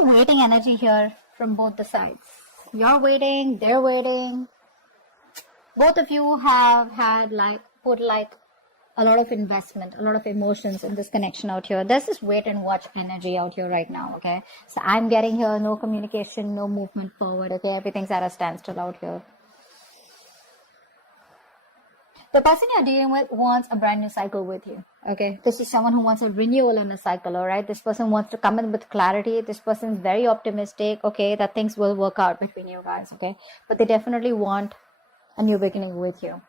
a waiting energy here from both the sides. You're waiting, they're waiting. Both of you have had put a lot of investment, a lot of emotions in this connection out here. There's this wait and watch energy out here right now, okay? So I'm getting here, no communication, no movement forward, okay? Everything's at a standstill out here. The person you're dealing with wants a brand new cycle with you, okay? This is someone who wants a renewal in a cycle, all right? This person wants to come in with clarity. This person is very optimistic, okay, that things will work out between you guys, okay? But they definitely want a new beginning with you.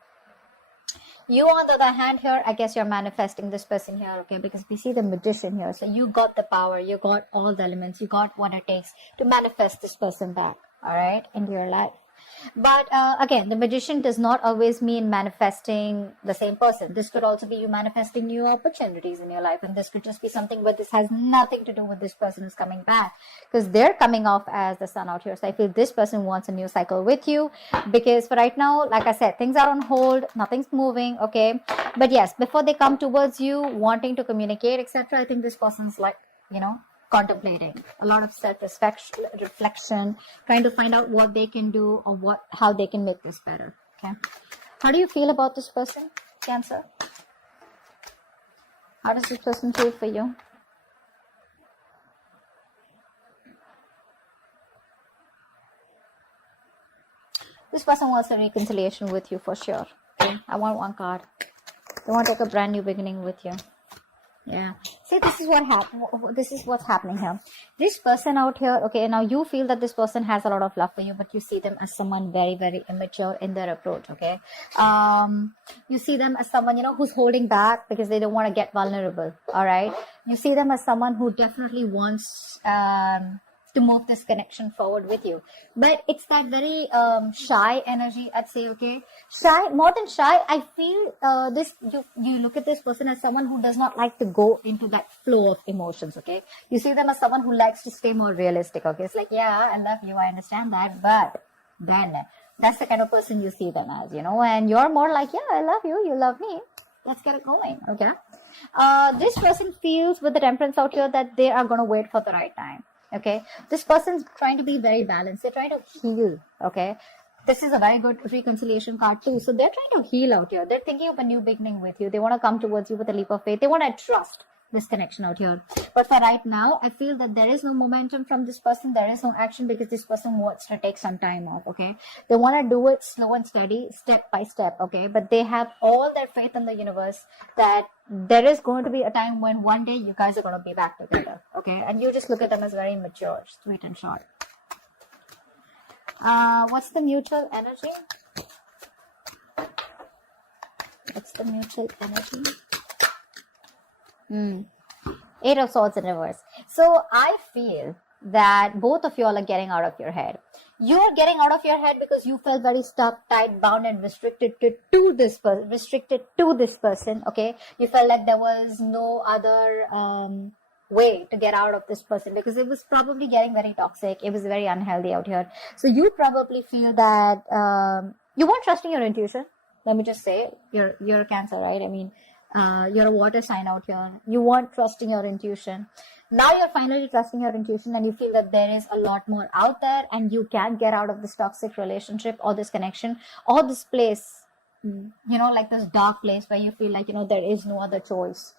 You, on the other hand, here, I guess you're manifesting this person here, okay? Because we see the magician here. So you got the power, you got all the elements, you got what it takes to manifest this person back, all right, into your life. But again, the magician does not always mean manifesting the same person. This could also be you manifesting new opportunities in your life. And this could just be something where this has nothing to do with this person who's coming back. Because they're coming off as the sun out here. So I feel this person wants a new cycle with you. Because for right now, like I said, things are on hold. Nothing's moving, okay? But yes, before they come towards you, wanting to communicate, etc., I think this person's like, contemplating a lot of self-reflection, trying to find out what they can do or how they can make this better. Okay, how do you feel about this person, Cancer? How does this person feel for you? This person wants a reconciliation with you for sure. Okay, I want one card. They want to take a brand new beginning with you. Yeah. See, this is what happened. This is what's happening here. This person out here, okay, now you feel that this person has a lot of love for you, but you see them as someone very, very immature in their approach, okay? You see them as someone, who's holding back because they don't want to get vulnerable, all right? You see them as someone who definitely wants to move this connection forward with you. But it's that very shy energy, I'd say, okay? Shy, more than shy, I feel you look at this person as someone who does not like to go into that flow of emotions, okay? You see them as someone who likes to stay more realistic, okay? It's like, yeah, I love you, I understand that, but then that's the kind of person you see them as, and you're more like, yeah, I love you, you love me. Let's get it going, okay? This person feels with the Temperance out here that they are going to wait for the right time. Okay, this person's trying to be very balanced. They're trying to heal. Okay, this is a very good reconciliation card too. So they're trying to heal out here. They're thinking of a new beginning with you. They want to come towards you with a leap of faith. They want to trust this connection out here. But for right now, I feel that there is no momentum from this person. There is no action because this person wants to take some time off. Okay, they want to do it slow and steady, step by step. Okay, but they have all their faith in the universe that there is going to be a time when one day you guys are going to be back together, okay? And you just look at them as very mature, sweet and short. What's the mutual energy? What's the mutual energy? Eight of Swords in reverse. So I feel that both of you all are getting out of your head. You are getting out of your head because you felt very stuck, tight, bound, and restricted to this person. Okay, you felt like there was no other way to get out of this person because it was probably getting very toxic. It was very unhealthy out here. So you probably feel that you weren't trusting your intuition. Let me just say, you're a Cancer, right? I mean, you're a water sign out here. You weren't trusting your intuition. Now you're finally trusting your intuition and you feel that there is a lot more out there and you can get out of this toxic relationship or this connection or this place, like this dark place where you feel like, there is no other choice.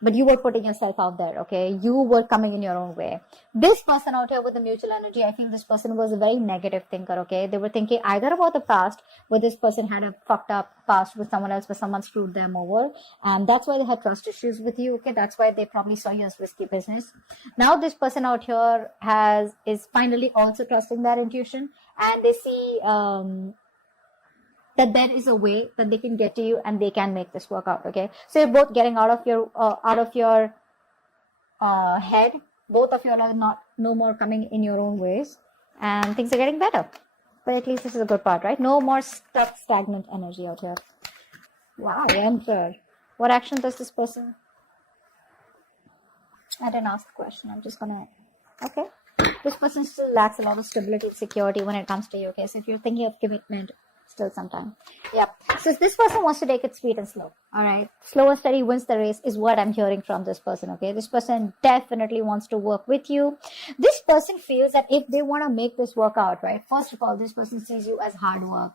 But you were putting yourself out there, okay? You were coming in your own way. This person out here with the mutual energy, I feel this person was a very negative thinker, okay? They were thinking either about the past, where this person had a fucked up past with someone else, where someone screwed them over. And that's why they had trust issues with you, okay? That's why they probably saw you as risky business. Now this person out here is finally also trusting their intuition. And they see that there is a way that they can get to you and they can make this work out, okay? So you're both getting out of your head. Both of you are no more coming in your own ways and things are getting better. But at least this is a good part, right? No more stuck, stagnant energy out here. Wow, Emperor. What action does this person? I didn't ask the question. I'm just gonna... Okay. This person still lacks a lot of stability and security when it comes to you, okay? So if you're thinking of commitment, still some time. Yep. So So this person wants to take it sweet and slow. All right. Slow and steady wins the race is what I'm hearing from this person. Okay. This person definitely wants to work with you. This person feels that if they want to make this work out, right? First of all, this person sees you as hard work.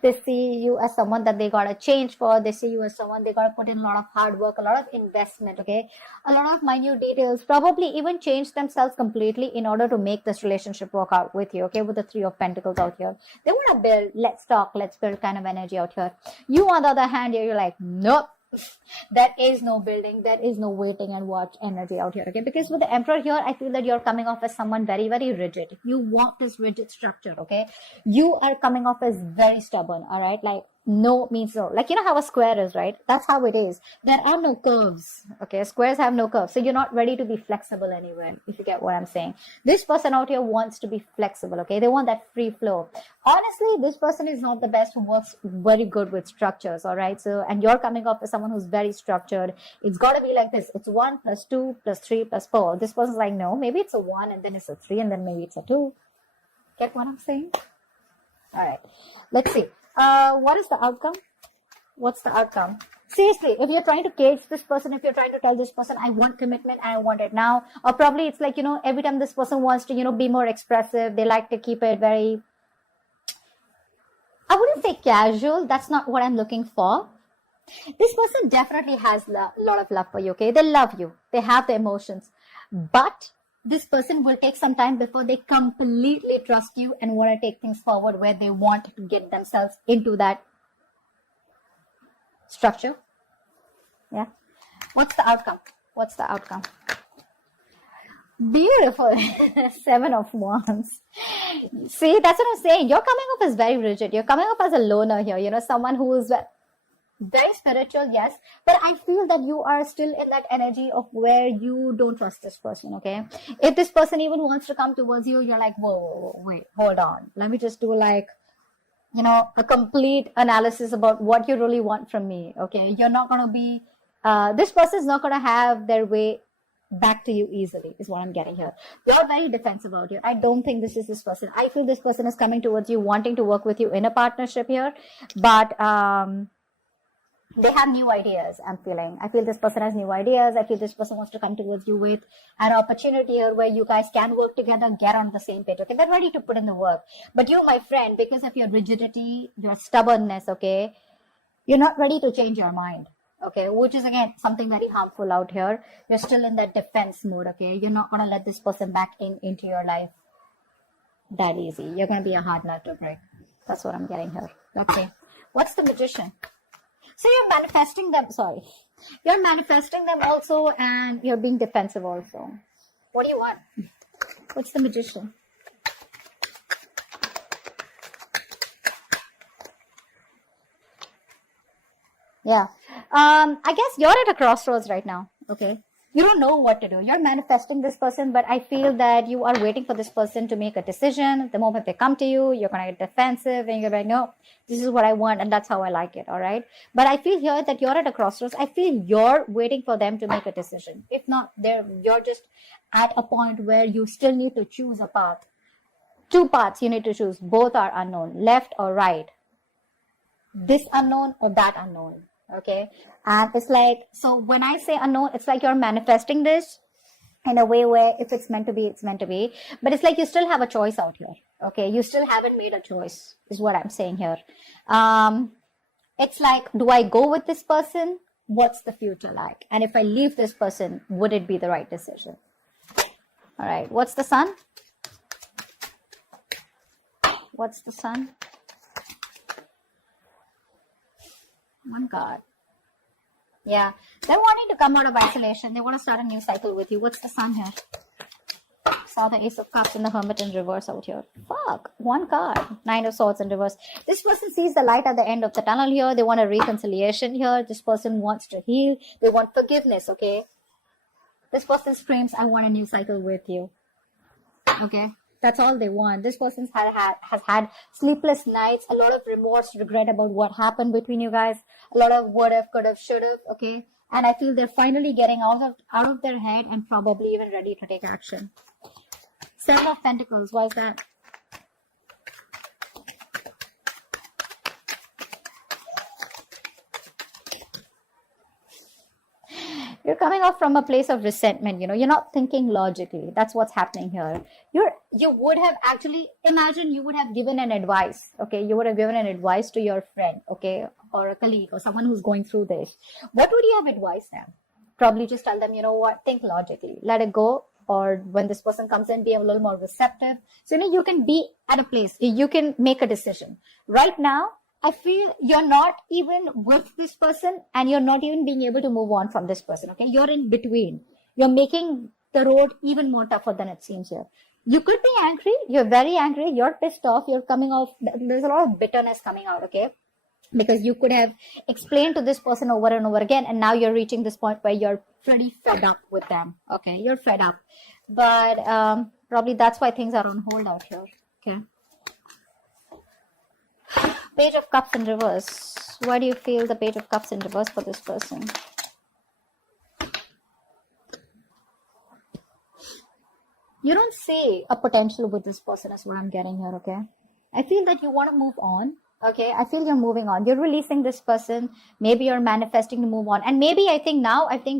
They see you as someone that they gotta change for. They see you as someone they gotta put in a lot of hard work, a lot of investment, okay? A lot of minute details, probably even change themselves completely in order to make this relationship work out with you, okay? With the Three of Pentacles out here. They want to build, let's talk, let's build kind of energy out here. You, on the other hand, you're like, nope. There is no building, there is no waiting and watch energy out here, okay? Because with the Emperor here, I feel that you're coming off as someone very, very rigid. You want this rigid structure, okay? You are coming off as very stubborn, all right? Like, no means no. Like, you know how a square is, right? That's how it is. There are no curves, okay? Squares have no curves. So you're not ready to be flexible anywhere, if you get what I'm saying. This person out here wants to be flexible, okay? They want that free flow. Honestly, this person is not the best who works very good with structures, all right? So, and you're coming off as someone who's very structured. It's got to be like this. It's 1 + 2 + 3 + 4. This person's like, no, maybe it's a 1 and then it's a 3 and then maybe it's a 2. Get what I'm saying? All right. Let's see. What is the outcome? What's the outcome? Seriously, if you're trying to cage this person, if you're trying to tell this person, I want commitment and I want it now, or probably it's like, you know, every time this person wants to, you know, be more expressive, they like to keep it very, I wouldn't say casual. That's not what I'm looking for. This person definitely has a lot of love for you, okay? They love you. They have the emotions. But this person will take some time before they completely trust you and want to take things forward where they want to get themselves into that structure. Yeah. What's the outcome? What's the outcome? Beautiful. 7 of Wands. See, that's what I'm saying. You're coming up as very rigid. You're coming up as a loner here. You know, someone who is very spiritual, yes, but I feel that you are still in that energy of where you don't trust this person, okay? If this person even wants to come towards you, you're like, whoa, wait, hold on. Let me just do like, you know, a complete analysis about what you really want from me, okay? You're not going to be, this person is not going to have their way back to you easily, is what I'm getting here. You're very defensive about you. I don't think this is this person. I feel this person is coming towards you, wanting to work with you in a partnership here, but, they have new ideas, I'm feeling. I feel this person has new ideas. I feel this person wants to come towards you with an opportunity here where you guys can work together, get on the same page. Okay, they're ready to put in the work. But you, my friend, because of your rigidity, your stubbornness, okay, you're not ready to change your mind. Okay, which is again something very harmful out here. You're still in that defense mode, okay? You're not going to let this person back into your life that easy. You're going to be a hard nut to break. That's what I'm getting here. Okay, what's the Magician? So you're manifesting them, sorry. You're manifesting them also and you're being defensive also. What do you want? What's the Magician? Yeah. I guess you're at a crossroads right now, okay? You don't know what to do. You're manifesting this person, but I feel that you are waiting for this person to make a decision. The moment they come to you, you're going to get defensive and you're like, no, this is what I want and that's how I like it, all right? But I feel here that you're at a crossroads. I feel you're waiting for them to make a decision. If not, you're just at a point where you still need to choose a path. 2 paths you need to choose. Both are unknown, left or right. This unknown or that unknown. Okay, and it's like, so when I say unknown, it's like you're manifesting this in a way where if it's meant to be, it's meant to be, but it's like you still have a choice out here. Okay, you still haven't made a choice is what I'm saying here. It's like, do I go with this person? What's the future like? And if I leave this person, would it be the right decision? All right, what's the Sun? What's the Sun? 1 card. Yeah, they're wanting to come out of isolation. They want to start a new cycle with you. What's the Sun here? Saw the Ace of Cups and the Hermit in reverse out here. Fuck, 1 card. 9 of Swords in reverse. This person sees the light at the end of the tunnel here. They want a reconciliation here. This person wants to heal. They want forgiveness, okay? This person screams, I want a new cycle with you. Okay? That's all they want. This person has had sleepless nights, a lot of remorse, regret about what happened between you guys, a lot of would have, could have, should have, okay? And I feel they're finally getting out of their head and probably even ready to take action. 7 of Pentacles, why is that? You're coming off from a place of resentment, you're not thinking logically. That's what's happening here. You would have actually, imagine you would have given an advice, okay? You would have given an advice to your friend, okay? Or a colleague or someone who's going through this. What would you have advised them? Probably just tell them, you know what, think logically, let it go. Or when this person comes in, be a little more receptive. So, you can be at a place, you can make a decision. Right now, I feel you're not even with this person and you're not even being able to move on from this person, okay? You're in between. You're making the road even more tougher than it seems here. You could be angry. You're very angry. You're pissed off. You're coming off. There's a lot of bitterness coming out, okay? Because you could have explained to this person over and over again, and now you're reaching this point where you're pretty fed up with them, okay? You're fed up. But probably that's why things are on hold out here, okay? Page of Cups in reverse. Why do you feel the Page of Cups in reverse for this person? You don't see a potential with this person is what I'm getting here, okay? I feel that you want to move on. Okay, I feel you're moving on. You're releasing this person. Maybe you're manifesting to move on. And maybe I think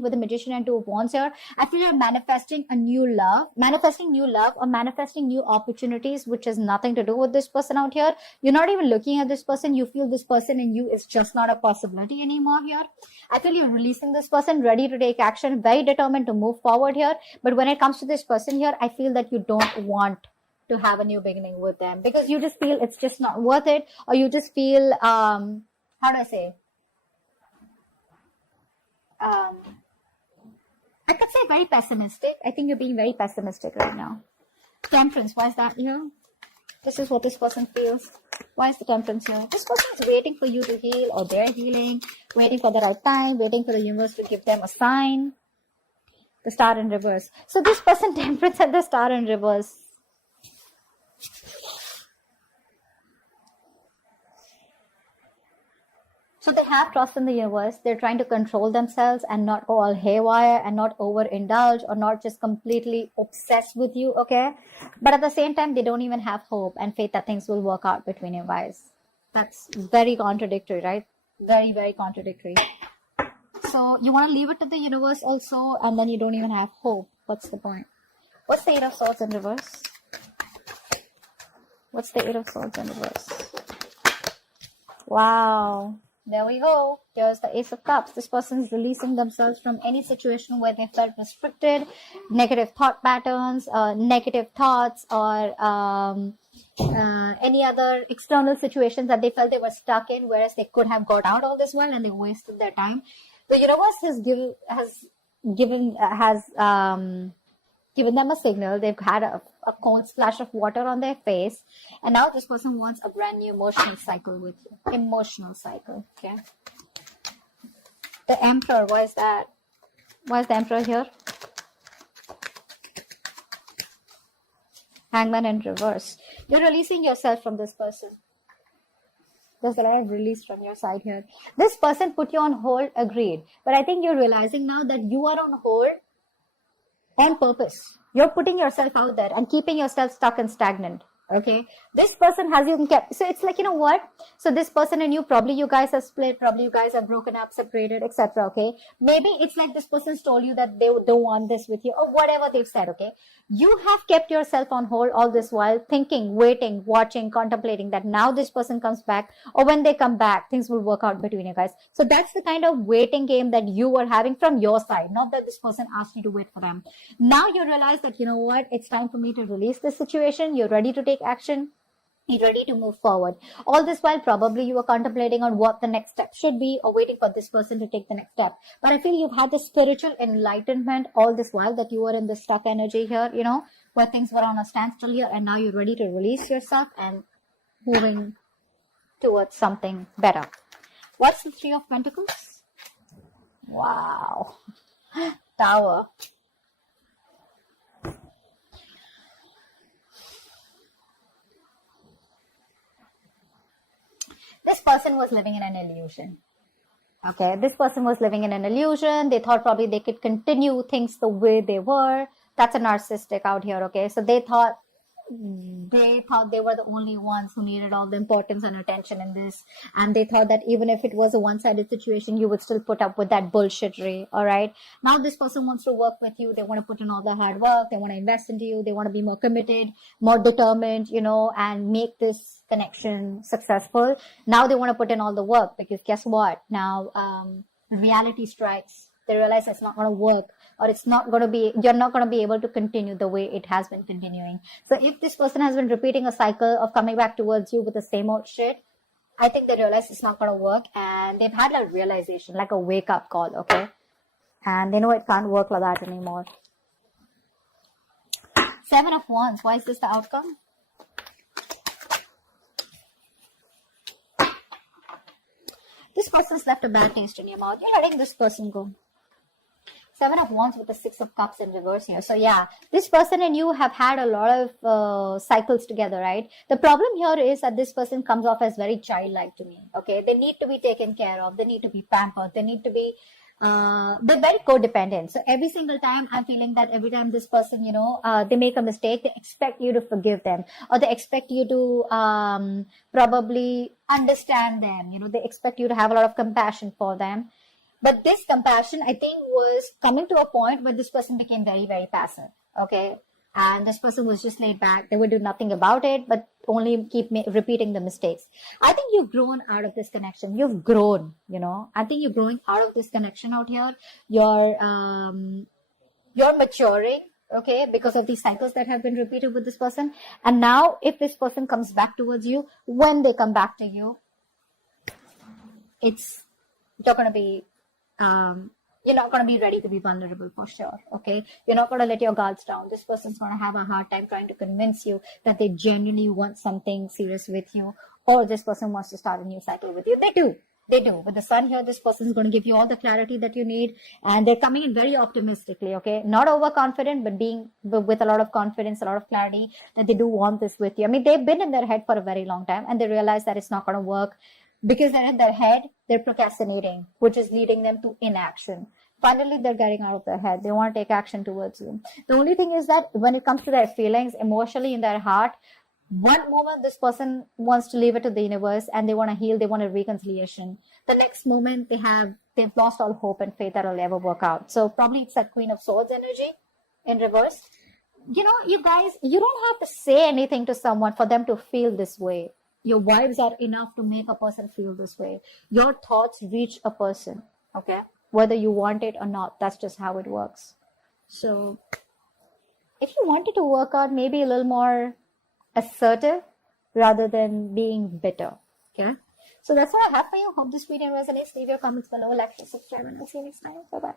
with the Magician and Two of Wands here, I feel you're manifesting a new love, or manifesting new opportunities, which has nothing to do with this person out here. You're not even looking at this person. You feel this person in you is just not a possibility anymore here. I feel you're releasing this person, ready to take action, very determined to move forward here. But when it comes to this person here, I feel that you don't want to have a new beginning with them because you just feel it's just not worth it, or you just feel how do I say I could say very pessimistic. I think you're being very pessimistic right now. Temperance, why is that here? This is what this person feels. Why is the Temperance here? This person is waiting for you to heal, or they're healing, waiting for the right time, waiting for the universe to give them a sign. The Star in reverse. So this person, Temperance, and the Star in reverse. So they have trust in the universe. They're trying to control themselves and not go all haywire and not overindulge or not just completely obsessed with you, okay? But at the same time, they don't even have hope and faith that things will work out between you guys. That's very contradictory, right? Very, very contradictory. So you want to leave it to the universe also, and then you don't even have hope. What's the point? What's the Eight of Swords in reverse? What's the Eight of Swords in reverse? Wow. There we go. Here's the Ace of Cups. This person is releasing themselves from any situation where they felt restricted, negative thought patterns, negative thoughts, or any other external situations that they felt they were stuck in, whereas they could have got out all this while and they wasted their time. The universe has given them a signal. They've had a cold splash of water on their face, and now this person wants a brand new emotional cycle with you. Emotional cycle, okay? The Emperor, why is that? Why is the Emperor here? Hangman in reverse. You're releasing yourself from this person. There's a lot of release from your side here. This person put you on hold, agreed. But I think you're realizing now that you are on hold on purpose. You're putting yourself out there and keeping yourself stuck and stagnant. Okay, this person has you kept. So it's like, you know what? So this person and you, probably you guys have split, probably you guys have broken up, separated, etc. Okay, maybe it's like this person's told you that they don't want this with you, or whatever they've said. Okay, you have kept yourself on hold all this while, thinking, waiting, watching, contemplating that now this person comes back, or when they come back, things will work out between you guys. So that's the kind of waiting game that you were having from your side, not that this person asked you to wait for them. Now you realize that, you know what? It's time for me to release this situation. You're ready to take action. You're ready to move forward. All this while, probably you were contemplating on what the next step should be, or waiting for this person to take the next step. But I feel you've had this spiritual enlightenment all this while, that you were in this stuck energy here, you know, where things were on a standstill here, and now you're ready to release yourself and moving towards something better. What's the Three of Pentacles? Wow. Tower. This person was living in an illusion. Okay, this person was living in an illusion. They thought probably they could continue things the way they were. That's a narcissistic out here, okay? So they thought they thought they were the only ones who needed all the importance and attention in this. And they thought that even if it was a one-sided situation, you would still put up with that bullshittery. All right. Now this person wants to work with you. They want to put in all the hard work. They want to invest into you. They want to be more committed, more determined, and make this connection successful. Now they want to put in all the work, because guess what? Now, reality strikes. They realize it's not going to work, or you're not going to be able to continue the way it has been continuing. So if this person has been repeating a cycle of coming back towards you with the same old shit, I think they realize it's not going to work, and they've had a realization, like a wake up call, okay? And they know it can't work like that anymore. 7 of Wands, why is this the outcome? This person's left a bad taste in your mouth. You're letting this person go. 7 of Wands with the 6 of Cups in reverse here. So yeah, this person and you have had a lot of cycles together, right? The problem here is that this person comes off as very childlike to me, okay? They need to be taken care of. They need to be pampered. They need to be, they're very codependent. So every single time I'm feeling that every time this person, they make a mistake, they expect you to forgive them, or they expect you to probably understand them. They expect you to have a lot of compassion for them. But this compassion, I think, was coming to a point where this person became very, very passive, okay? And this person was just laid back. They would do nothing about it, but only keep repeating the mistakes. I think you've grown out of this connection. You've grown, I think you're growing out of this connection out here. You're maturing, okay, because of these cycles that have been repeated with this person. And now, if this person comes back towards you, when they come back to you, you're going to be... you're not going to be ready to be vulnerable for sure, okay? You're not going to let your guards down. This person's going to have a hard time trying to convince you that they genuinely want something serious with you, or this person wants to start a new cycle with you. They do. With the sun here, this person is going to give you all the clarity that you need, and they're coming in very optimistically, okay? Not overconfident, but with a lot of confidence, a lot of clarity that they do want this with you. I mean, they've been in their head for a very long time, and they realize that it's not going to work. Because they're in their head, they're procrastinating, which is leading them to inaction. Finally, they're getting out of their head. They want to take action towards you. The only thing is that when it comes to their feelings, emotionally in their heart, one moment this person wants to leave it to the universe and they want to heal, they want a reconciliation. The next moment they've lost all hope and faith that it'll ever work out. So probably it's that Queen of Swords energy in reverse. You guys, you don't have to say anything to someone for them to feel this way. Your vibes are enough to make a person feel this way. Your thoughts reach a person, okay? Whether you want it or not, that's just how it works. So, if you want it to work out, maybe a little more assertive rather than being bitter, okay? So that's what I have for you. Hope this video resonates. Leave your comments below, like, share, subscribe, and I'll see you next time. Bye-bye.